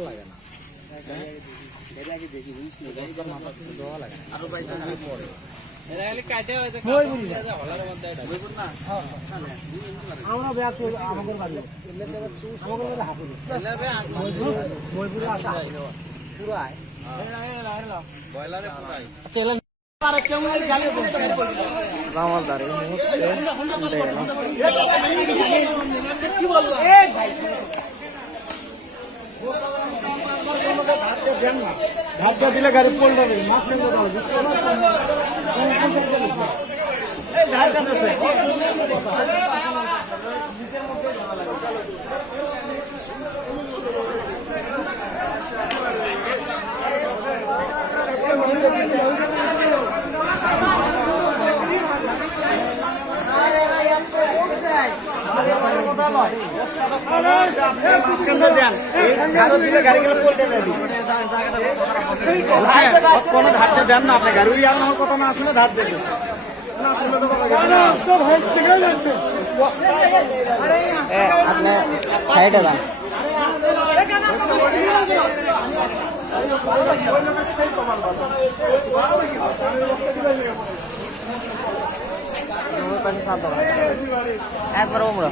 লাগে না আরো ভাই পরে আমরা ব্যাগ আমাদের বাড়ি আমাদের হাতে ময়পুরে আসা পুরো আয় বয়লারে পুরাই চলেন আর কেমন গালি বলতে রামাল দারে কি বললো এই ভাই ধাক্কা দিলে গাড়ি পড়ে যাবে মাছ কেন কোনো ধারটা দেন না আপনি গাড়ি ওই আমার কথা না আসলে ধার দেবে আপনি সাইডে যান একবার ওমরা